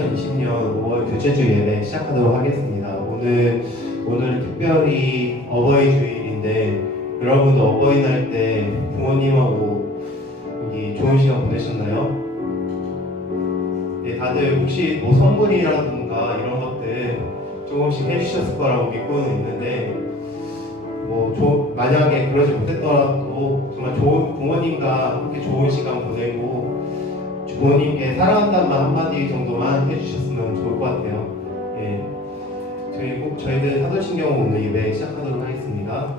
2020년 5월 둘째 주 예배 시작하도록 하겠습니다. 오늘 특별히 어버이 주일인데 여러분도 어버이날 때 부모님하고 여기 좋은 시간 보내셨나요? 네, 다들 혹시 뭐 선물이라든가 이런 것들 조금씩 해주셨을 거라고 믿고는 있는데 만약에 그러지 못했더라도 정말 좋은 부모님과 함께 좋은 시간 보내고 부모님께 사랑한다는 말 한마디 정도만 해주셨으면 좋을 것 같아요. 예, 저희들 사도신경 오늘 예배 시작하도록 하겠습니다.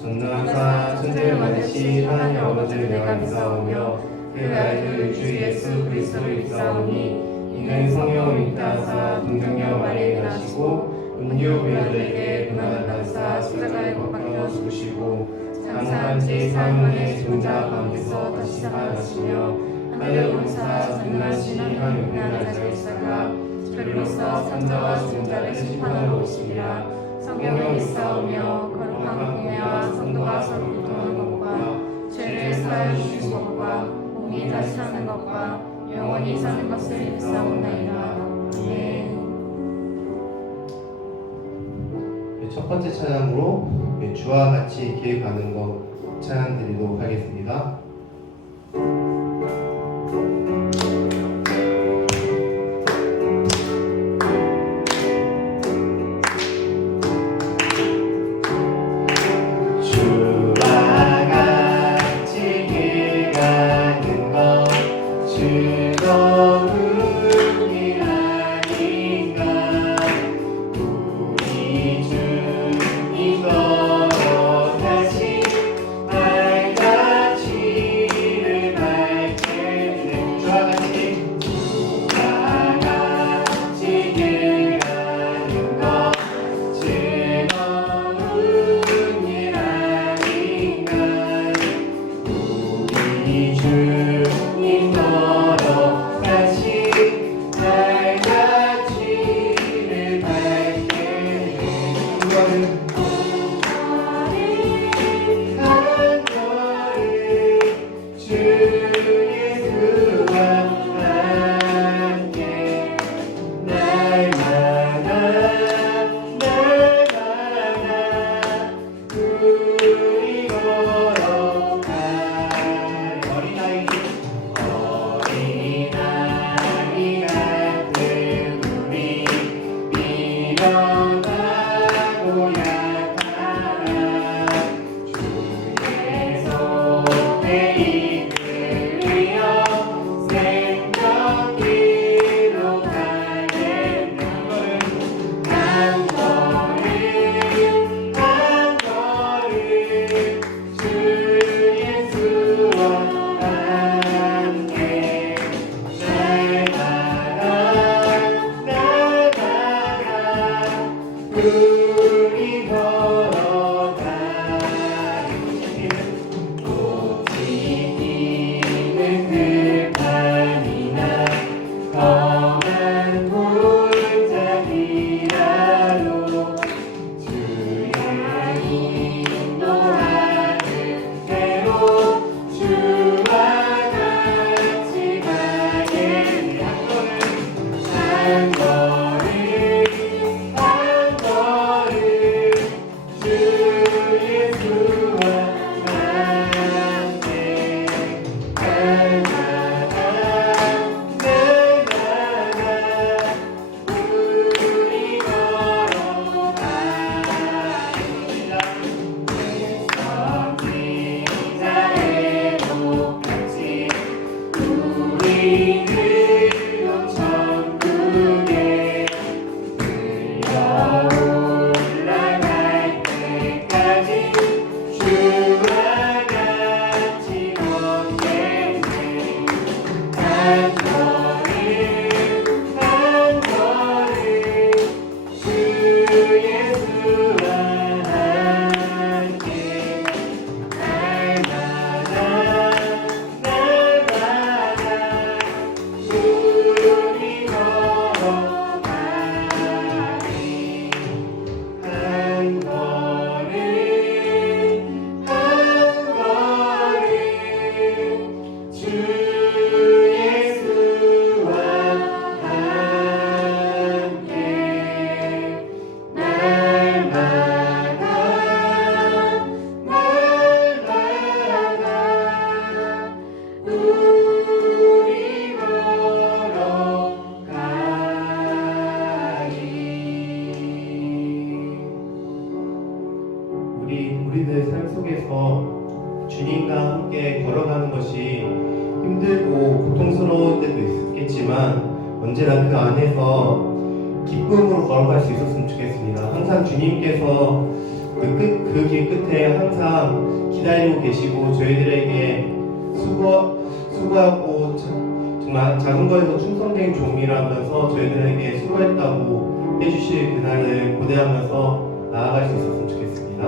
전능하사 천지를 만드신 하나님 아버지를 내가 믿사오며 그 아들 주 예수 그리스도를 믿사오니 이는 성령을 믿다하사 동정녀 마리아에 나시고 은유 부녀들에게 고난을 받으사 십자가에 못 박혀 죽으시고 장사한 지 사흘 만에 죽은 자 가운데서 다시 살아나시며 하늘 오르사 전능하신 하나님 나라에 있다가 저리로서 산자와 죽은 자를 심판하러 오시리라. 성경을 믿사오며 거룩한 공예와 성도가 서로 교통하는 것과 죄를 사하여 주시는 것과 몸이 다시 사는 것과 영원히 사는 것을 믿사옵나이다. 아멘. 첫 번째 찬양으로 주와 같이 길 가는 것 찬양 드리도록 하겠습니다. 한 걸음 우리들 삶 속에서 주님과 함께 걸어가는 것이 힘들고 고통스러운 때도 있겠지만 언제나 그 안에서 기쁨으로 걸어갈 수 있었으면 좋겠습니다. 항상 주님께서 그 길 끝에 항상 기다리고 계시고 저희들에게 수고하고 정말 작은 거에서 충성된 종이라면서 저희들에게 수고했다고 해주실 그날을 고대하면서 나아갈 수 있었으면 좋겠습니다.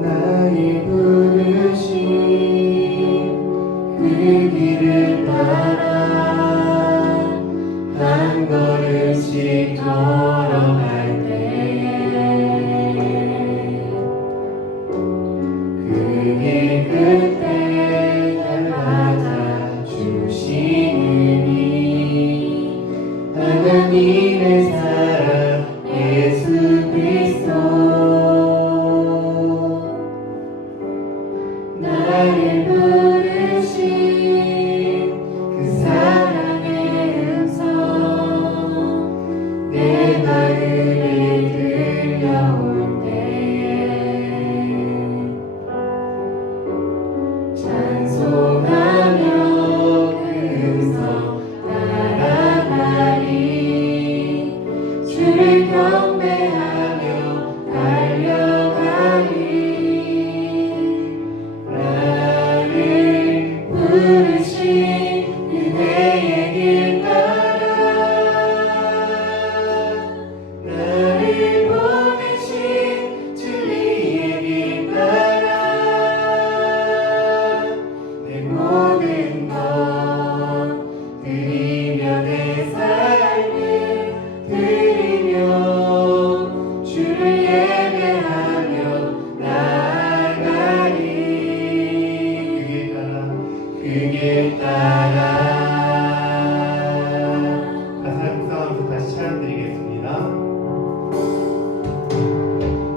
나의 부르심 그 길을 따라 한 걸음씩 걸어갈 때에 그 길 끝에 날 맞아 주시는 이 하나님의 사랑 예수 그리스도 나를 부르신 그 사랑의 음성 내 마음에 들려올 때에 찬송하며 그 음성 따라가리 주를 경배하며 달려가리 나를 부르신 그대의 길 따라 나를 보내신 진리의 길 따라 내 모든 것 드리며 내 삶을 드리며 주를 예배하며 나아가리 그 길 따라 가사를 묵상하면서 다시 찬양드리겠습니다.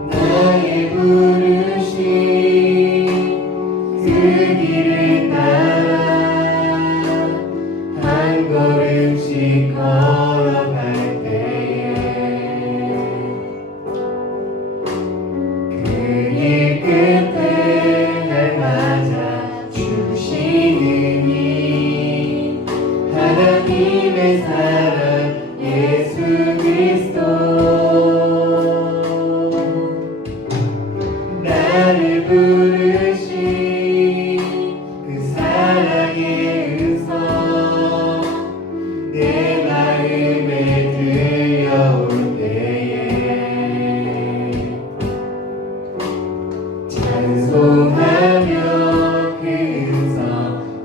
나의 부르심 그 길을 따라 한 걸음씩 걸어갈 때에 그 길 끝에 날 맞아 주시는 이 하나님의 사랑 예수 그리스도 나를 부르신 그 사랑의 음성 내 마음에 들려올 때에 찬송하며 그 음성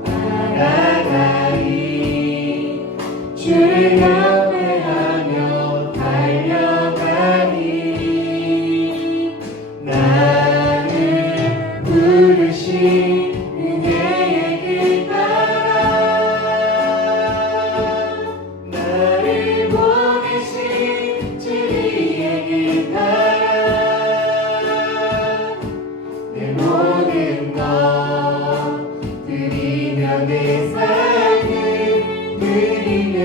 따라가리 주를 경배하며 달려가리 나를 부르신 은혜의 길 따라 나를 보내신 진리의 길 따라 내 모든 것 드리며 내 삶을 드리며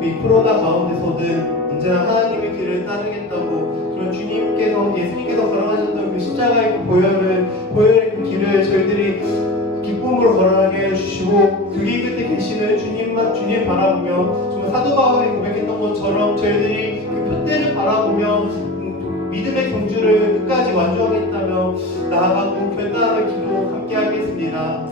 이 코로나 가운데서든 언제나 하나님의 길을 따르겠다고 그런 예수님께서 걸어가셨던 그 십자가의 그 보혈의 그 길을 저희들이 기쁨으로 걸어가게 해주시고 그 길 끝에 계시는 주님 바라보며 정말 사도 바울이 고백했던 것처럼 저희들이 그 표대를 바라보며 믿음의 경주를 끝까지 완주하겠다며 나아가고 결단하는 기도 함께 하겠습니다.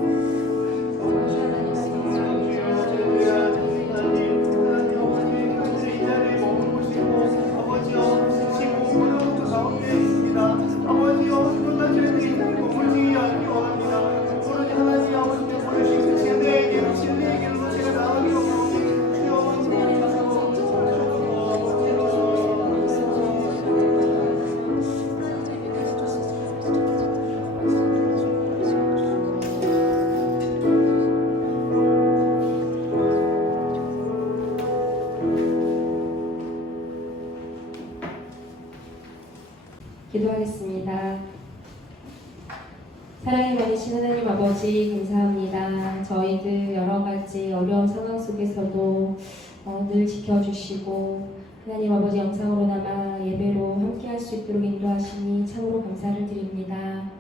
기도하겠습니다. 사랑이 많으신 하나님 아버지 감사합니다. 저희들 여러 가지 어려운 상황 속에서도 늘 지켜주시고 하나님 아버지 영상으로나마 예배로 함께할 수 있도록 인도하시니 참으로 감사를 드립니다.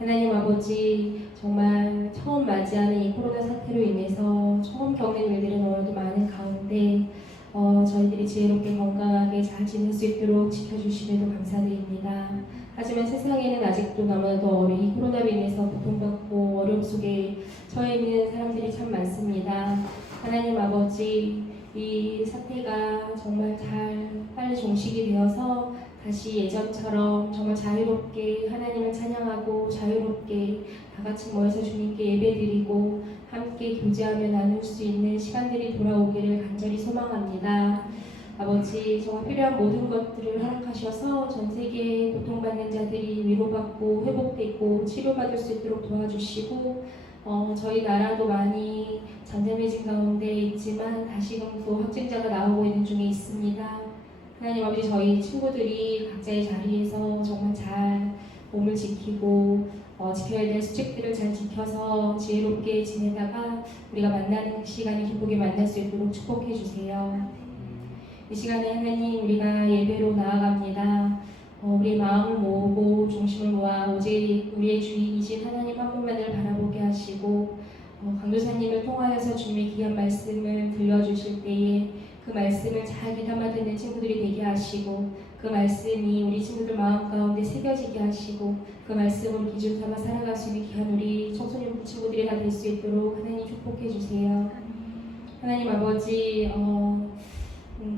하나님 아버지 정말 처음 맞이하는 이 코로나 사태로 인해서 처음 겪는 일들이 너무도 많은 가운데 저희들이 지혜롭게 건강하게 잘 지낼 수 있도록 지켜주심에도 감사드립니다. 하지만 세상에는 아직도 너무나도 이 코로나로 인해서 고통받고 어려움 속에 처해 있는 사람들이 참 많습니다. 하나님 아버지 이 사태가 정말 빨리 종식이 되어서 다시 예전처럼 정말 자유롭게 하나님을 찬양하고 자유롭게 다 같이 모여서 주님께 예배드리고 함께 교제하며 나눌 수 있는 시간들이 돌아오기를 간절히 소망합니다. 아버지 정말 필요한 모든 것들을 허락하셔서 전 세계에 고통받는 자들이 위로받고 회복되고 치료받을 수 있도록 도와주시고 저희 나라도 많이 잠잠해진 가운데 있지만 다시금 또 확진자가 나오고 있는 중에 있습니다. 하나님 아버지 저희 친구들이 각자의 자리에서 정말 잘 몸을 지키고 지켜야 될 수칙들을 잘 지켜서 지혜롭게 지내다가 우리가 만나는 시간이 기쁘게 만날 수 있도록 축복해 주세요. 이 시간에 하나님 우리가 예배로 나아갑니다. 우리의 마음을 모으고 중심을 모아 오직 우리의 주인이신 하나님 한 분만을 바라보게 하시고 강도사님을 통하여서 주님의 귀한 말씀을 들려주실 때에 그 말씀을 잘 귀담아 듣는 친구들이 되게 하시고 그 말씀이 우리 친구들 마음 가운데 새겨지게 하시고 그 말씀으로 기준 삼아 살아갈 수 있는 귀한 우리 청소년 친구들이 다 될 수 있도록 하나님 축복해 주세요. 하나님 아버지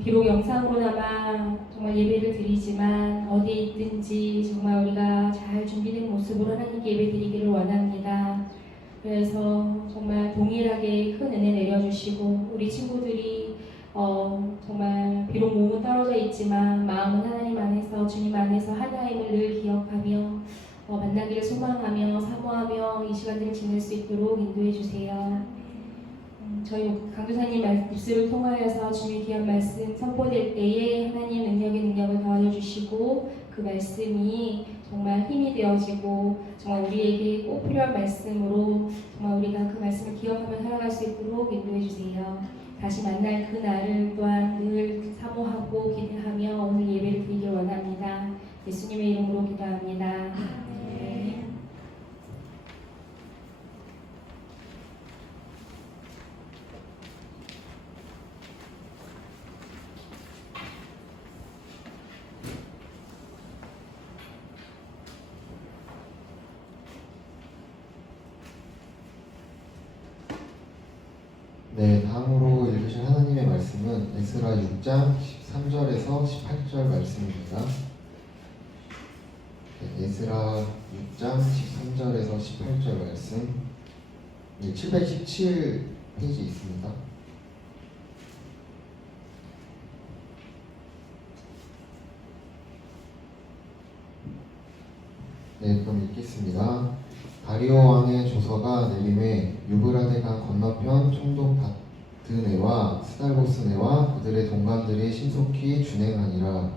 비록 영상으로나마 정말 예배를 드리지만 어디에 있든지 정말 우리가 잘 준비된 모습으로 하나님께 예배 드리기를 원합니다. 그래서 정말 동일하게 큰 은혜 내려주시고 우리 친구들이 정말 비록 몸은 떨어져 있지만 마음은 하나님 안에서 주님 안에서 하나임을 늘 기억하며 만나기를 소망하며 사모하며 이 시간들을 지낼 수 있도록 인도해 주세요. 저희 강도사님 입술을 통하여서 주님의 귀한 말씀 선포될 때에 하나님 능력을 더하여 주시고 그 말씀이 정말 힘이 되어지고 정말 우리에게 꼭 필요한 말씀으로 정말 우리가 그 말씀을 기억하며 살아갈 수 있도록 인도해 주세요. 다시 만날 그 날을 또한 늘 사모하고 기대하며 오늘 예배를 드리길 원합니다. 예수님의 이름으로 기도합니다. 네. 네, 다음으로 읽으실 하나님의 말씀은 에스라 6장 13절에서 18절 말씀입니다. 네, 에스라 6장 13절에서 18절 말씀 717페이지 있습니다. 네, 그럼 읽겠습니다. 다리오 왕의 조서가 내림에 유브라데 강 건너편 총독 바드네와 스달보스네와 그들의 동감들이 신속히 준행하니라.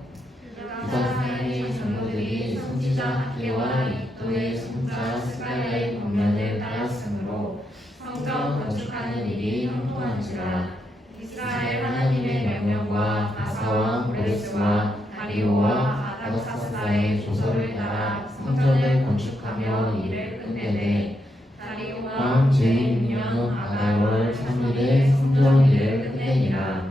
유다 사람의 장로들이 선지자 학계와 이또의 손자 스갈랴의 권면을 따랐으므로 성전 건축하는 일이 형통한지라. 이스라엘 하나님의 명령과 다사와 고레스와 다리오와 아닥사스다의 조서를 따라 성전을 건축하며 일을 끝내되 다리오가 제6년 아달월 3일에 성전 일을 끝내니라.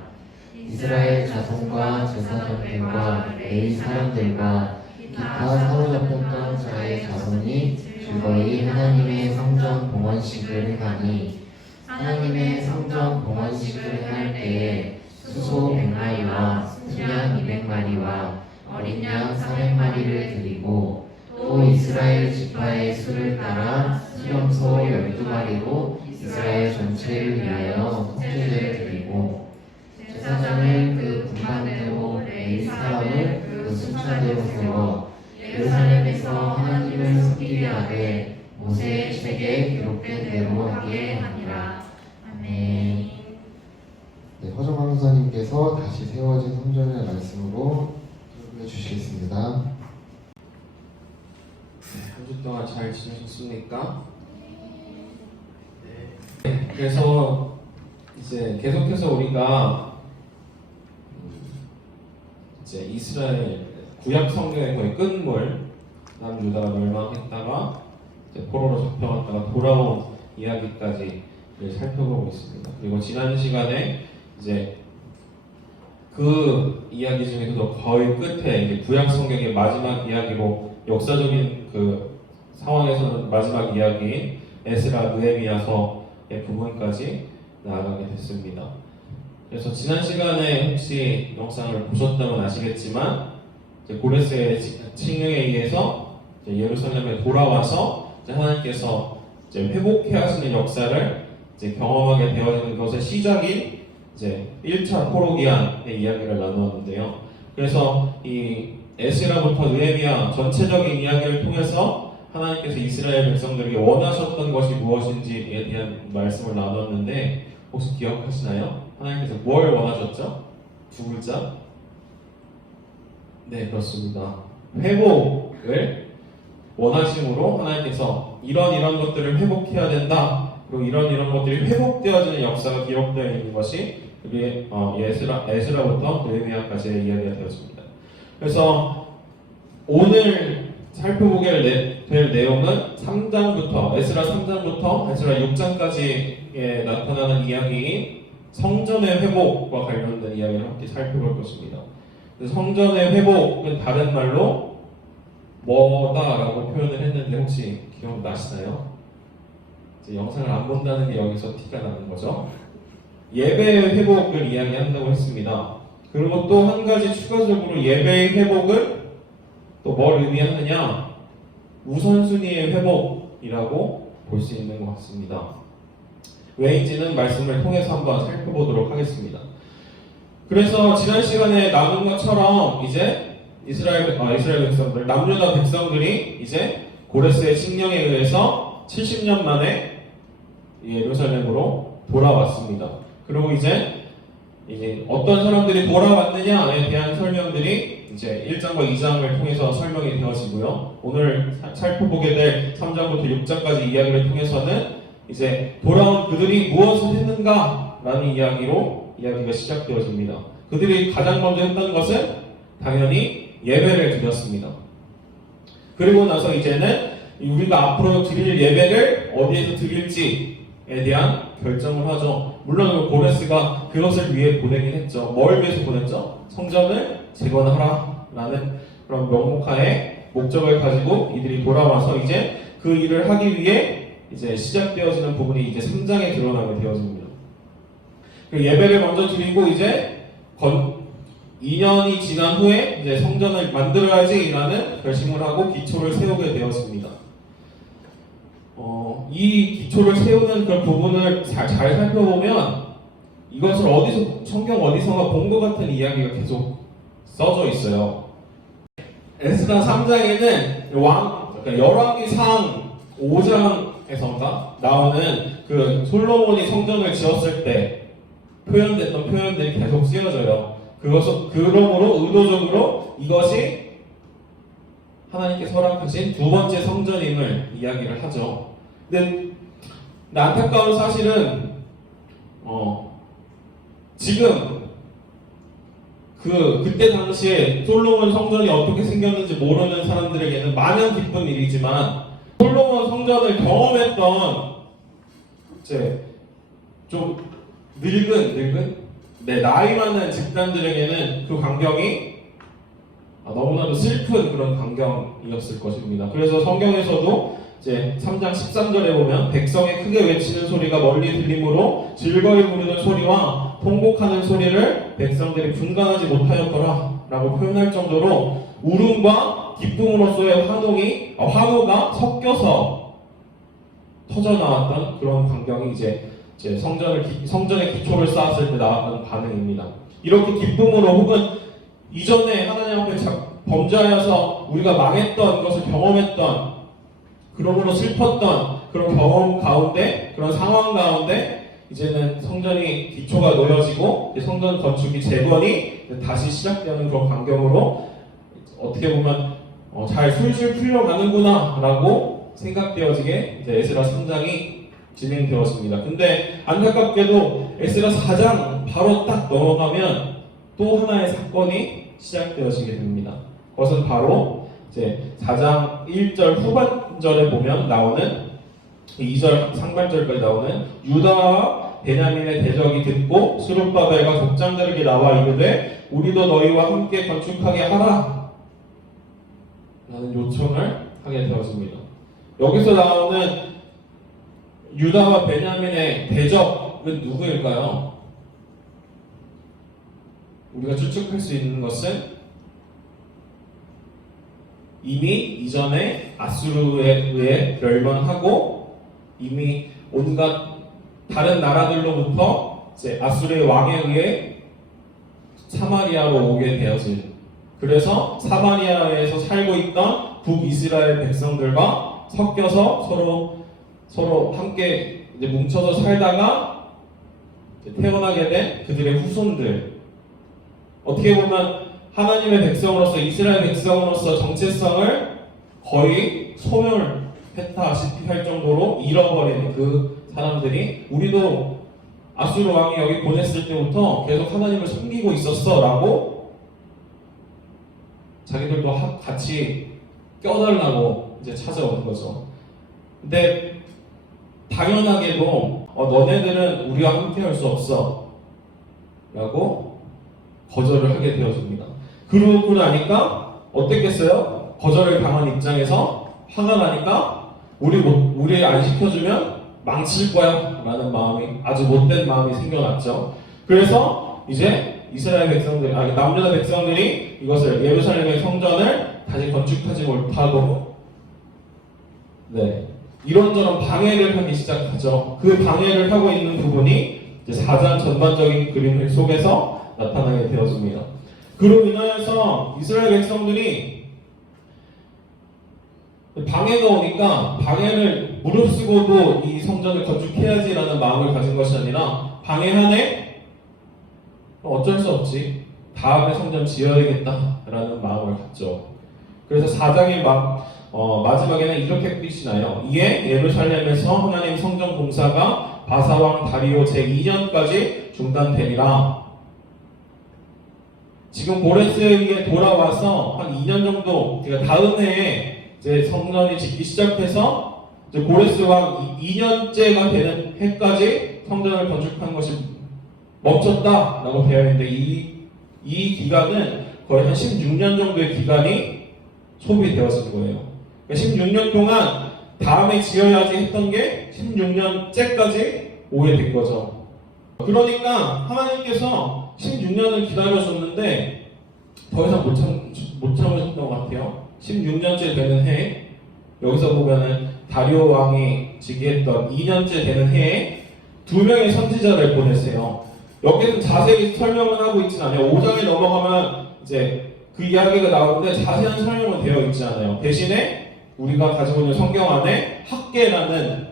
이스라엘 자손과 제사장들과 레위 사람들과 기타 사로잡혔던 자의 자손이 즐거이 하나님의 성전 봉헌식을 하니 하나님의 성전 봉헌식을 할 때에 수소 100마리와 순양 200마리와 어린 양 400마리를 드리고 또 이스라엘 지파의 수를 따라 수염소 12마리로 이스라엘 전체를 위하여 속죄제를 드리고 제사장을 그 분반대로 레위 사람을 그 순차대로 세워 예루살렘에서 하나님을 섬기게 하되 모세의 책에 기록된 대로 하게 하니라. 아멘. 네, 허정 강사님께서 다시 세워진 성전의 말씀으로 설교해 주시겠습니다. 한 주 동안 잘 지내셨습니까? 네. 그래서 이제 계속해서 우리가 이제 이스라엘 구약 성경의 거의 끝물 남유다가 멸망했다가 이제 포로로 잡혀갔다가 돌아온 이야기까지 살펴보고 있습니다. 그리고 지난 시간에 이제 그 이야기 중에서도 거의 끝에 이제 구약 성경의 마지막 이야기로 역사적인 그 상황에서는 마지막 이야기인 에스라 느헤미야서의 부분까지 나아가게 됐습니다. 그래서 지난 시간에 혹시 영상을 보셨다면 아시겠지만 이제 고레스의 칙령에 의해서 이제 예루살렘에 돌아와서 이제 하나님께서 이제 회복해 하시는 역사를 이제 경험하게 되어지는 것의 시작인 이제 1차 포로기한의 이야기를 나누었는데요. 그래서 이 에스라부터 느헤미야 전체적인 이야기를 통해서 하나님께서 이스라엘 백성들에게 원하셨던 것이 무엇인지에 대한 말씀을 나눴는데 혹시 기억하시나요? 하나님께서 뭘 원하셨죠? 두 글자? 네, 그렇습니다. 회복을 원하심으로 하나님께서 이런 것들을 회복해야 된다. 그리고 이런 것들이 회복되어지는 역사가 기록되어 있는 것이 우리 에스라부터 느헤미야까지의 이야기가 되었습니다. 그래서 오늘 살펴보게 될 내용은 3장부터 에스라 3장부터 에스라 6장까지에 나타나는 이야기인 성전의 회복과 관련된 이야기를 함께 살펴볼 것입니다. 성전의 회복은 다른 말로 뭐다라고 표현을 했는데 혹시 기억나시나요? 이제 영상을 안 본다는 게 여기서 티가 나는 거죠. 예배의 회복을 이야기한다고 했습니다. 그리고 또 한 가지 추가적으로 예배의 회복은 또 뭘 의미하느냐? 우선순위의 회복이라고 볼 수 있는 것 같습니다. 왜인지는 말씀을 통해서 한번 살펴보도록 하겠습니다. 그래서 지난 시간에 나눈 것처럼 이제 이스라엘 백성들, 남유다 백성들이 이제 고레스의 칙령에 의해서 70년 만에 예루살렘으로 돌아왔습니다. 그리고 이제 어떤 사람들이 돌아왔느냐에 대한 설명들이 이제 1장과 2장을 통해서 설명이 되어지고요. 오늘 살펴보게 될 3장부터 6장까지 이야기를 통해서는 이제 돌아온 그들이 무엇을 했는가라는 이야기가 시작되어집니다. 그들이 가장 먼저 했던 것은 당연히 예배를 드렸습니다. 그리고 나서 이제는 우리가 앞으로 드릴 예배를 어디에서 드릴지에 대한 결정을 하죠. 물론 고레스가 그것을 위해 보내긴 했죠. 뭘 위해서 보냈죠? 성전을 재건하라라는 그런 명목하에 목적을 가지고 이들이 돌아와서 이제 그 일을 하기 위해 이제 시작되어지는 부분이 이제 3장에 드러나게 되어집니다. 예배를 먼저 드리고 이제 2년이 지난 후에 이제 성전을 만들어야지라는 결심을 하고 기초를 세우게 되었습니다. 이 기초를 세우는 그 부분을 잘 살펴보면 이것을 성경 어디선가 본 것 같은 이야기가 계속 써져 있어요. 에스라 3장에는 열왕기상 5장에선가 나오는 그 솔로몬이 성전을 지었을 때 표현됐던 표현들이 계속 쓰여져요. 그러므로 의도적으로 이것이 하나님께 허락하신 두 번째 성전임을 이야기를 하죠. 근데 안타까운 사실은 지금 그때 당시에 솔로몬 성전이 어떻게 생겼는지 모르는 사람들에게는 마냥 기쁜 일이지만 솔로몬 성전을 경험했던 이제 좀 늙은 나이 많은 집단들에게는 그 광경이 너무나도 슬픈 그런 광경이었을 것입니다. 그래서 성경에서도 이제 3장 13절에 보면 백성이 크게 외치는 소리가 멀리 들리므로 즐거이 부르는 소리와 통곡하는 소리를 백성들이 분간하지 못하였더라 라고 표현할 정도로 울음과 기쁨으로서의 환호가 섞여서 터져나왔던 그런 광경이 이제 성전의 기초를 쌓았을 때 나왔던 반응입니다. 이렇게 기쁨으로 혹은 이전에 하나님 앞에 범죄하여서 우리가 망했던 것을 경험했던 그러므로 슬펐던 그런 경험 가운데 그런 상황 가운데 이제는 성전이 기초가 놓여지고 성전 건축이 재건이 다시 시작되는 그런 광경으로 어떻게 보면 잘 술술 풀려가는구나 라고 생각되어지게 이제 에스라 3장이 진행되었습니다. 근데 안타깝게도 에스라 4장 바로 딱 넘어가면 또 하나의 사건이 시작되어지게 됩니다. 그것은 바로 이제 4장 1절 후반절에 보면 나오는 2절 상반절까지 나오는 유다와 베냐민의 대적이 듣고 스룹바벨과 족장들에게 나와 이르되 우리도 너희와 함께 건축하게 하라 라는 요청을 하게 되었습니다. 여기서 나오는 유다와 베냐민의 대적은 누구일까요? 우리가 추측할 수 있는 것은 이미 이전에 아수르에 의해 멸망하고 이미 온갖 다른 나라들로부터 이제 아수르의 왕에 의해 사마리아로 오게 되어진, 그래서 사마리아에서 살고 있던 북이스라엘 백성들과 섞여서 서로 함께 이제 뭉쳐서 살다가 태어나게 된 그들의 후손들, 어떻게 보면 하나님의 백성으로서 이스라엘 백성으로서 정체성을 거의 소멸했다시피 할 정도로 잃어버린 그 사람들이 우리도 아수르 왕이 여기 보냈을 때부터 계속 하나님을 섬기고 있었어 라고 자기들도 같이 껴달라고 이제 찾아오는 거죠. 근데 당연하게도 너네들은 우리와 함께 할 수 없어 라고 거절을 하게 되어집니다. 그러고 나니까 어땠겠어요? 거절을 당한 입장에서 화가 나니까 우리 안 시켜주면 망칠 거야 라는 마음이, 아주 못된 마음이 생겨났죠. 그래서 이제 이스라엘 백성들, 남유다 백성들이 이것을 예루살렘의 성전을 다시 건축하지 못하고 이런저런 방해를 하기 시작하죠. 그 방해를 하고 있는 부분이 이제 4장 전반적인 그림 속에서 나타나게 되었습니다. 그로 인하여서 이스라엘 백성들이 방해가 오니까 방해를 무릅쓰고도 이 성전을 건축해야지라는 마음을 가진 것이 아니라 방해하네? 어쩔 수 없지. 다음에 성전 지어야겠다라는 마음을 갖죠. 그래서 4장의 마지막에는 이렇게 끝이 나요. 이에 예루살렘에서 하나님 성전 공사가 바사왕 다리오 제2년까지 중단되니라. 지금 고레스에 의해 돌아와서 한 2년 정도, 다음 해에 이제 성전이 짓기 시작해서 이제 고레스 왕 2년째가 되는 해까지 성전을 건축한 것이 멈췄다라고 되어 있는데 이 기간은 거의 한 16년 정도의 기간이 소비되었을 거예요. 그러니까 16년 동안 다음에 지어야지 했던 게 16년째까지 오게 된 거죠. 그러니까 하나님께서 16년을 기다려줬는데 더 이상 못 참으셨던 것 같아요. 16년째 되는 해, 여기서 보면은 다리오 왕이 즉위했던 2년째 되는 해에 2명의 선지자를 보냈어요. 여기는 자세히 설명을 하고 있진 않아요. 5장에 넘어가면 이제 그 이야기가 나오는데 자세한 설명은 되어 있지 않아요. 대신에 우리가 가지고 있는 성경 안에 학계라는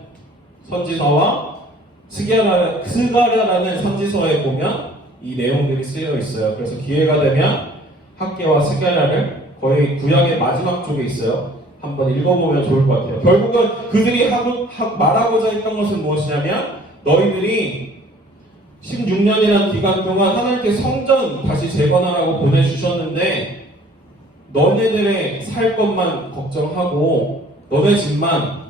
선지서와 스가랴라는 선지서에 보면 이 내용들이 쓰여 있어요. 그래서 기회가 되면 학계와 스가랴를 거의 구약의 마지막 쪽에 있어요. 한번 읽어보면 좋을 것 같아요. 결국은 그들이 말하고자 했던 것은 무엇이냐면 너희들이 16년이라는 기간 동안 하나님께 성전 다시 재건하라고 보내주셨는데 너네들의 살 것만 걱정하고 너네 집만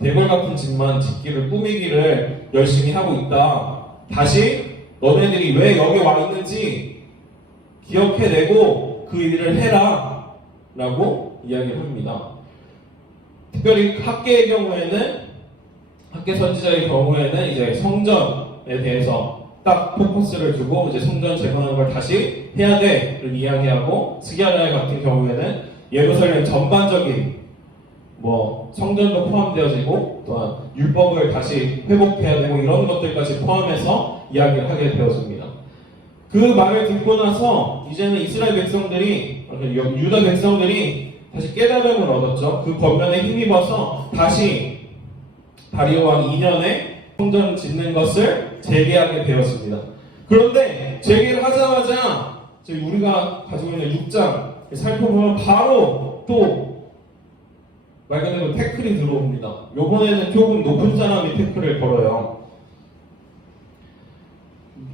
대궐 같은 집만 짓기를 꾸미기를 열심히 하고 있다. 다시 너네들이 왜 여기 와 있는지 기억해내고 그 일을 해라 라고 이야기를 합니다. 특별히 학계의 경우에는 학계 선지자의 경우에는 이제 성전에 대해서 딱 포커스를 두고 이제 성전 재건하는 걸 다시 해야 돼를 이야기하고 스기야야 같은 경우에는 예루살렘 전반적인 뭐 성전도 포함되어지고 또한 율법을 다시 회복해야 되고 이런 것들까지 포함해서 이야기를 하게 되었습니다. 그 말을 듣고 나서 이제는 이스라엘 백성들이 유다 백성들이 다시 깨달음을 얻었죠. 그 권면에 힘입어서 다시 다리오 왕 2년에 성전 짓는 것을 재개하게 되었습니다. 그런데 재개를 하자마자 우리가 가지고 있는 6장 살펴보면 바로 또 말 그대로 태클이 들어옵니다. 요번에는 조금 높은 사람이 태클을 걸어요.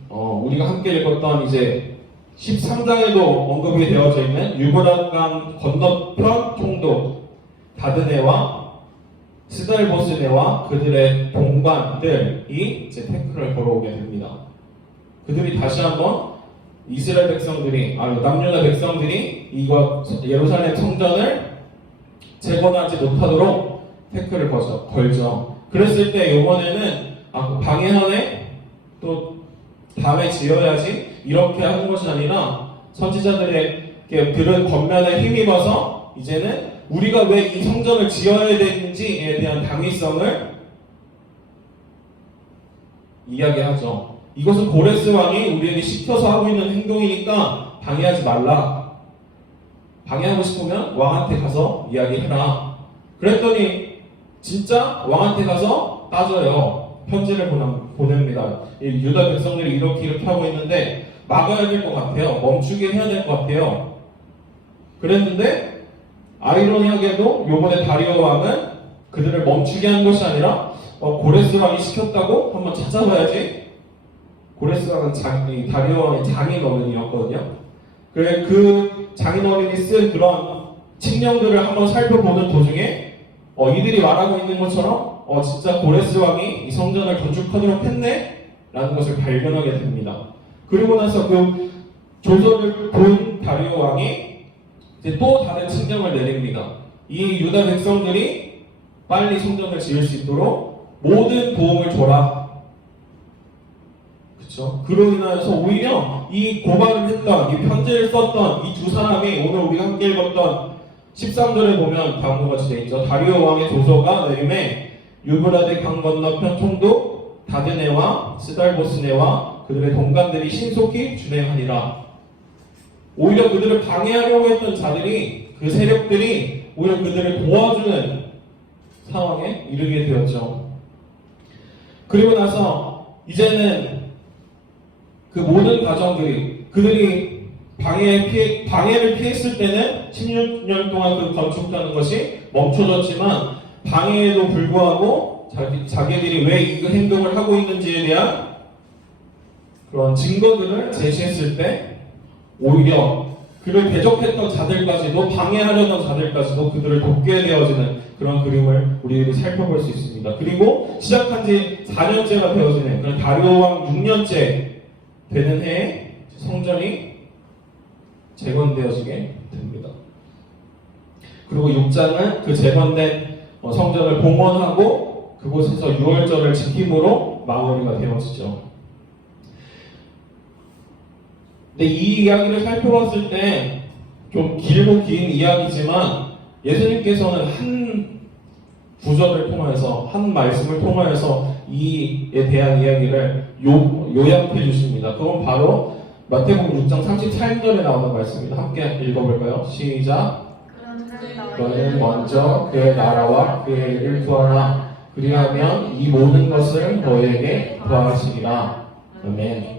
우리가 함께 읽었던 이제 13장에도 언급이 되어져 있는 유브라강 건너편 총독 다드네와 스달보스네와 그들의 동반들이 이제 태클을 걸어오게 됩니다. 그들이 다시 한번 이스라엘 백성들이, 남유다 백성들이 이거 예루살렘 성전을 재건하지 못하도록 태클을 걸죠. 그랬을 때 이번에는 방해하네 또 다음에 지어야지 이렇게 하는 것이 아니라 선지자들에게 들은 권면에 힘입어서 이제는 우리가 왜 이 성전을 지어야 되는지에 대한 당위성을 이야기하죠. 이것은 고레스 왕이 우리에게 시켜서 하고 있는 행동이니까 방해하지 말라. 방해하고 싶으면 왕한테 가서 이야기해라. 그랬더니 진짜 왕한테 가서 따져요. 편지를 보냅니다. 유다 백성들이 이렇게 하고 있는데 막아야 될 것 같아요. 멈추게 해야 될 것 같아요. 그랬는데 아이러니하게도 요번에 다리오 왕은 그들을 멈추게 한 것이 아니라 고레스 왕이 시켰다고 한번 찾아봐야지. 고레스 왕은 다리오 왕의 장인 어른이었거든요. 그래 그 장인 어른이 쓴 그런 칙령들을 한번 살펴보는 도중에 이들이 말하고 있는 것처럼 진짜 고레스 왕이 이 성전을 건축하도록 했네? 라는 것을 발견하게 됩니다. 그리고 나서 그 조서를 본 다리오 왕이 이제 또 다른 칙령을 내립니다. 이 유다 백성들이 빨리 성전을 지을 수 있도록 모든 도움을 줘라. 그렇죠? 그로 인하여서 오히려 이 고발을 했던, 이 편지를 썼던 이 두 사람이 오늘 우리가 함께 읽었던 13절에 보면 다음과 같이 되어 있죠. 다리오 왕의 조서가 내림에 유브라데 강 건너편 총독 다드네와 스달보스네와 그들의 동관들이 신속히 준행하니라. 오히려 그들을 방해하려고 했던 자들이, 그 세력들이 오히려 그들을 도와주는 상황에 이르게 되었죠. 그리고 나서 이제는 그 모든 과정들이 그들이 방해를 피했을 때는 16년 동안 그 건축하는 것이 멈춰졌지만 방해에도 불구하고 자기들이 왜 이 행동을 하고 있는지에 대한 그런 증거들을 제시했을 때 오히려 그를 대적했던 자들까지도 방해하려던 자들까지도 그들을 돕게 되어지는 그런 그림을 우리들이 살펴볼 수 있습니다. 그리고 시작한 지 4년째가 되어지는 그런 다리오 왕 6년째 되는 해에 성전이 재건되어지게 됩니다. 그리고 6장은 그 재건된 성전을 봉헌하고 그곳에서 유월절을 지킴으로 마무리가 되어지죠. 근데 이 이야기를 살펴봤을 때 좀 길고 긴 이야기지만 예수님께서는 한 구절을 통해서 한 말씀을 통하여서 이에 대한 이야기를 요약해 주십니다. 그건 바로 마태복음 6장 33절에 나오는 말씀입니다. 함께 읽어볼까요? 시작. 너는 먼저 그의 나라와 그의 일을 구하라. 그리하면 이 모든 것을 너에게 더하시리라. 아멘.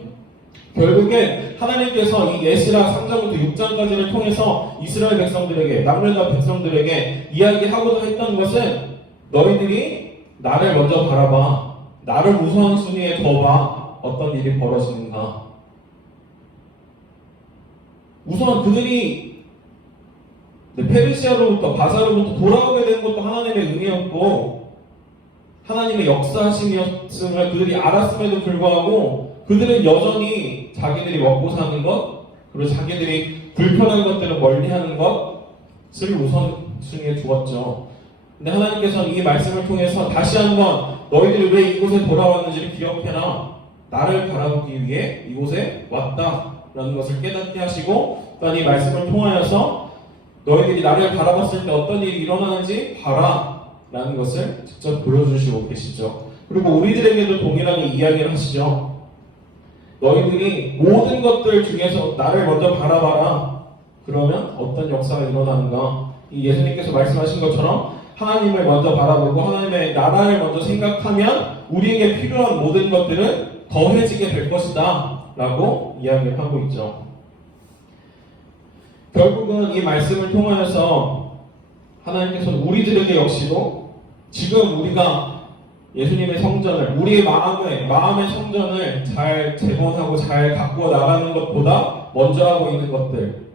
결국엔 하나님께서 이 에스라 3장부터 6장까지를 통해서 이스라엘 백성들에게, 남유다 백성들에게 이야기하고자 했던 것은 너희들이 나를 먼저 바라봐. 나를 우선순위에 둬봐. 어떤 일이 벌어지는가? 우선 그들이 페르시아로부터 바사로부터 돌아오게 된 것도 하나님의 은혜였고 하나님의 역사하심이었음을 그들이 알았음에도 불구하고 그들은 여전히 자기들이 먹고 사는 것 그리고 자기들이 불편한 것들을 멀리하는 것을 우선순위에 두었죠. 근데 하나님께서는 이 말씀을 통해서 다시 한번 너희들이 왜 이곳에 돌아왔는지를 기억해라. 나를 바라보기 위해 이곳에 왔다라는 것을 깨닫게 하시고 또한 이 말씀을 통하여서 너희들이 나를 바라봤을 때 어떤 일이 일어나는지 봐라 라는 것을 직접 보여주시고 계시죠. 그리고 우리들에게도 동일하게 이야기를 하시죠. 너희들이 모든 것들 중에서 나를 먼저 바라봐라. 그러면 어떤 역사가 일어나는가? 이 예수님께서 말씀하신 것처럼 하나님을 먼저 바라보고 하나님의 나라를 먼저 생각하면 우리에게 필요한 모든 것들은 더해지게 될 것이다 라고 이야기를 하고 있죠. 결국은 이 말씀을 통하여서 하나님께서는 우리들에게 역시도 지금 우리가 예수님의 성전을 우리의 마음의 성전을 잘 재건하고 잘 가꾸어 나가는 것보다 먼저 하고 있는 것들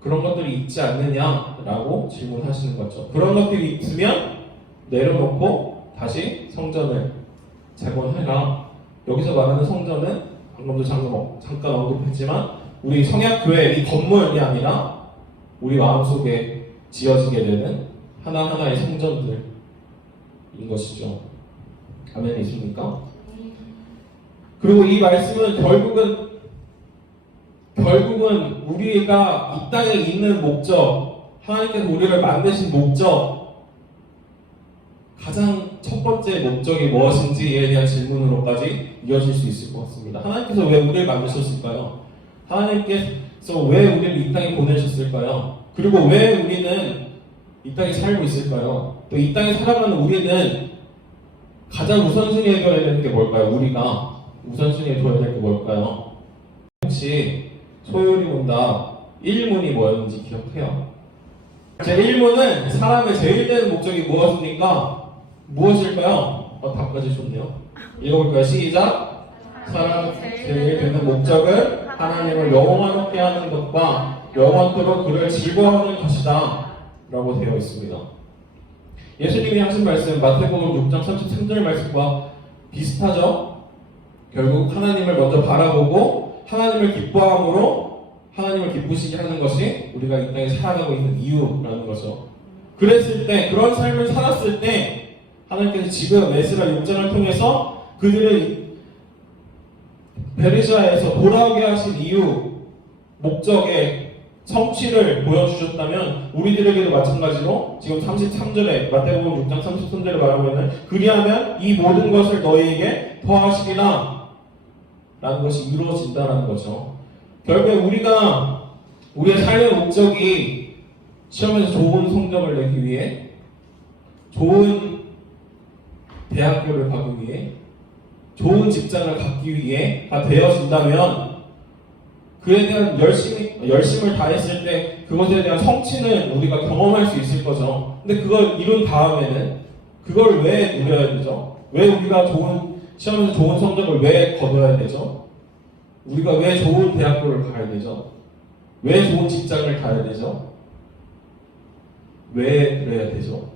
그런 것들이 있지 않느냐라고 질문하시는 거죠. 그런 것들이 있으면 내려놓고 다시 성전을 재건해라. 여기서 말하는 성전은 방금도 잠깐 언급했지만 우리 성약교회 이 건물이 아니라 우리 마음속에 지어지게 되는 하나하나의 성전들인 것이죠. 아멘 있습니까? 그리고 이 말씀은 결국은 우리가 이 땅에 있는 목적, 하나님께서 우리를 만드신 목적, 가장 첫 번째 목적이 무엇인지에 대한 질문으로까지 이어질 수 있을 것 같습니다. 하나님께서 왜 우리를 만드셨을까요? 하나님께서 왜 우리를 이 땅에 보내셨을까요? 그리고 왜 우리는 이 땅에 살고 있을까요? 또 이 땅에 살아가는 우리는 가장 우선순위에 둬야 되는 게 뭘까요? 우리가 우선순위에 둬야 될 게 뭘까요? 혹시 소율이 온다 1문이 뭐였는지 기억해요? 제 1문은 사람의 제일 되는 목적이 무엇일까요? 답까지 좋네요. 읽어볼까요? 시작! 사람 제일 되는 목적은 하나님을 영원하게 하는 것과 영원토록 그를 즐거워하는 것이다 라고 되어 있습니다. 예수님이 하신 말씀 마태복음 6장 33절 말씀과 비슷하죠? 결국 하나님을 먼저 바라보고 하나님을 기뻐함으로 하나님을 기쁘시게 하는 것이 우리가 이 땅에 살아가고 있는 이유라는 거죠. 그랬을 때 그런 삶을 살았을 때 하나님께서 지금 에스라 6장을 통해서 그들을 베르시아에서 돌아오게 하신 이유 목적의 성취를 보여주셨다면 우리들에게도 마찬가지로 지금 33절에 마태복음 6장 33절에 말하고 있는 그리하면 이 모든 것을 너희에게 더하시리라 라는 것이 이루어진다는 거죠. 결국에 우리가 우리의 삶의 목적이 시험에서 좋은 성적을 내기 위해 좋은 대학교를 가기 위해 좋은 직장을 갖기 위해가 되어진다면 그에 대한 열심을 다했을 때 그것에 대한 성취는 우리가 경험할 수 있을 거죠. 근데 그걸 이룬 다음에는 그걸 왜 누려야 되죠? 왜 우리가 시험에서 좋은 성적을 왜 거둬야 되죠? 우리가 왜 좋은 대학교를 가야 되죠? 왜 좋은 직장을 가야 되죠? 왜 그래야 되죠?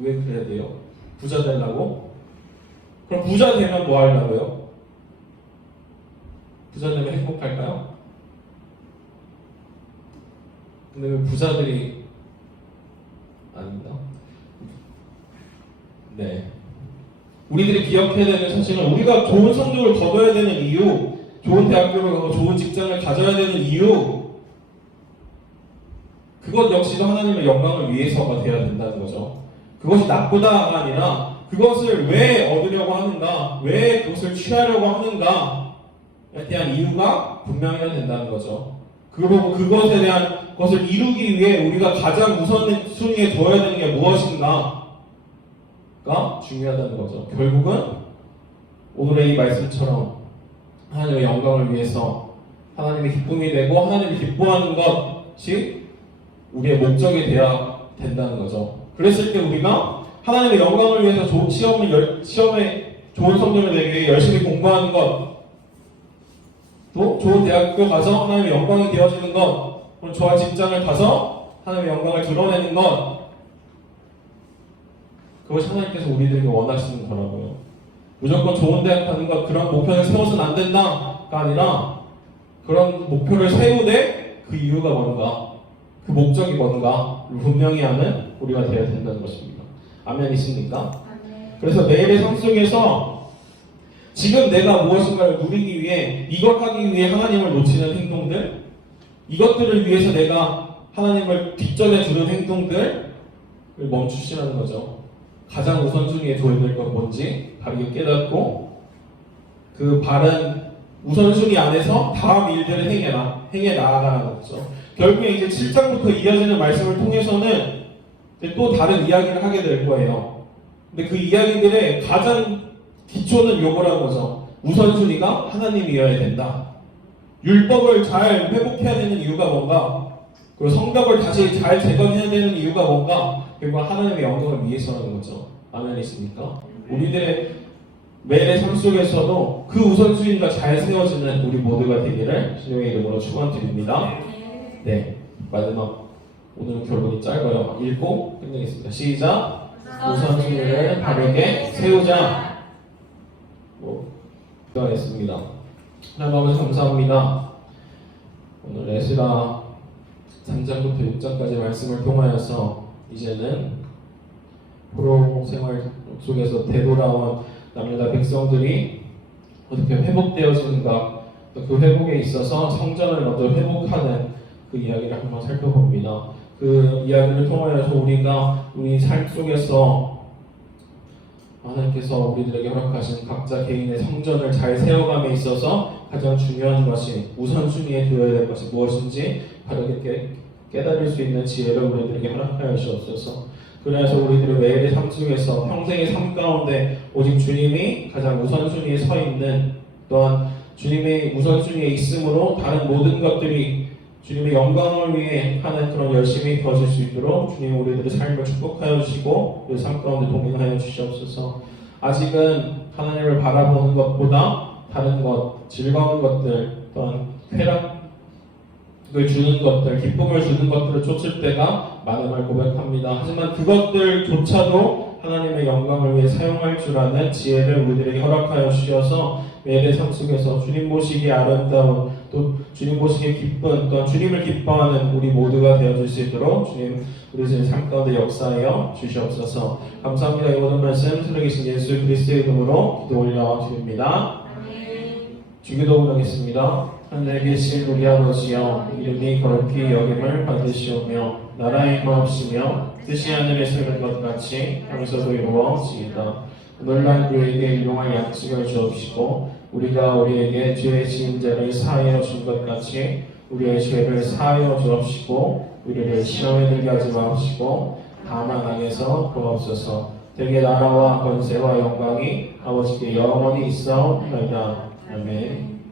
왜 그래야 돼요? 부자 되려고? 그럼 부자 되면 뭐 하려고요? 부자 되면 행복할까요? 근데 왜 부자들이 아닙니다. 네. 우리들이 기억해야 되는 사실은 우리가 좋은 성적을 거둬야 되는 이유, 좋은 대학교를 가고 좋은 직장을 가져야 되는 이유, 그것 역시도 하나님의 영광을 위해서가 되어야 된다는 거죠. 그것이 나쁘다가 아니라 그것을 왜 얻으려고 하는가, 왜 그것을 취하려고 하는가에 대한 이유가 분명해야 된다는 거죠. 그리고 그것에 대한 것을 이루기 위해 우리가 가장 우선순위에 둬야 되는 게 무엇인가가 중요하다는 거죠. 결국은 오늘의 이 말씀처럼 하나님의 영광을 위해서 하나님의 기쁨이 되고 하나님이 기뻐하는 것이 우리의 목적이 되어야 된다는 거죠. 그랬을 때 우리가 하나님의 영광을 위해서 시험에 좋은 성적을 내기 위해 열심히 공부하는 것, 또 좋은 대학교 가서 하나님의 영광이 되어지는 것, 또는 좋은 직장을 가서 하나님의 영광을 드러내는 것, 그것이 하나님께서 우리들에게 원하시는 거라고요. 무조건 좋은 대학 가는 것, 그런 목표를 세워서는 안 된다가 아니라 그런 목표를 세우되 그 이유가 뭔가, 그 목적이 뭔가를 분명히 아는 우리가 되어야 된다는 것입니다. 아멘이십니까? 그래서 매일의 삶 속에서 지금 내가 무엇인가를 누리기 위해, 이걸 하기 위해 하나님을 놓치는 행동들, 이것들을 위해서 내가 하나님을 뒷전에 두는 행동들을 멈추시라는 거죠. 가장 우선순위에 둬야 될 건 뭔지 바르게 깨닫고 그 바른 우선순위 안에서 다음 일들을 행해 나아가는 거죠. 결국에 이제 7장부터 이어지는 말씀을 통해서는 또 다른 이야기를 하게 될 거예요. 근데 그 이야기들의 가장 기초는 요거라는 거죠. 우선순위가 하나님이어야 된다. 율법을 잘 회복해야 되는 이유가 뭔가, 그리고 성벽을 다시 잘 재건해야 되는 이유가 뭔가, 결국 하나님의 영광을 위해서라는 거죠. 아멘이십니까? 우리들의 매일의 삶 속에서도 그 우선순위가 잘 세워지는 우리 모두가 되기를 주님의 이름으로 축원드립니다. 네, 마지막 오늘은 결론이 짧아요. 읽고 끝내겠습니다. 시작. 우선순위를 바르게 세우자. 기도하겠습니다. 하나님 아버지 감사합니다. 오늘 에스라 3장부터 6장까지 말씀을 통하여서 이제는 포로 생활 속에서 되돌아온 남유다 백성들이 어떻게 회복되어지는가, 또 그 회복에 있어서 성전을 먼저 회복하는 그 이야기를 한번 살펴봅니다. 그 이야기를 통하여서 우리가 우리 삶 속에서 하나님께서 우리들에게 허락하신 각자 개인의 성전을 잘 세워감에 있어서 가장 중요한 것이, 우선순위에 두어야 될 것이 무엇인지 바르게 깨달을 수 있는 지혜를 우리들에게 허락하여 주옵소서. 그래서 우리들의 매일의 삶 속에서 평생의 삶 가운데 오직 주님이 가장 우선순위에 서 있는, 또한 주님의 우선순위에 있으므로 다른 모든 것들이 주님의 영광을 위해 하는 그런 열심이 되어질 수 있도록 주님 우리들의 삶을 축복하여 주시고 그 삶 가운데 동행하여 주시옵소서. 아직은 하나님을 바라보는 것보다 다른 것, 즐거운 것들, 또한 쾌락을 주는 것들, 기쁨을 주는 것들을 쫓을 때가 많음을 고백합니다. 하지만 그것들조차도 하나님의 영광을 위해 사용할 줄 아는 지혜를 우리들에게 허락하여 주셔서 매일의 삶 속에서 주님 보시기에 아름다운, 또 주님 보시기에 기쁜, 또한 주님을 기뻐하는 우리 모두가 되어줄 수 있도록 주님 우리들의 삶 가운데 역사하여 주시옵소서. 감사합니다. 이 모든 말씀 살아계신 예수 그리스도의 이름으로 기도 올려드립니다. 주기도 올리겠습니다. 하늘에 계신 우리 아버지여, 이름이 거룩히 여김을 받으시오며 나라의 임하옵시며 뜻이 하늘에서 이룬 것 같이 땅에서도 이루어지이다. 오늘날 우리에게 일용할 양식을 주옵시고 우리가 우리에게 죄의 지은 자를 사하여 준 것 같이 우리의 죄를 사하여 주옵시고 우리를 시험에 들게 하지 마옵시고 다만 악에서 구하옵소서. 대개 나라와 권세와 영광이 아버지께 영원히 있사옵나이다. 아멘.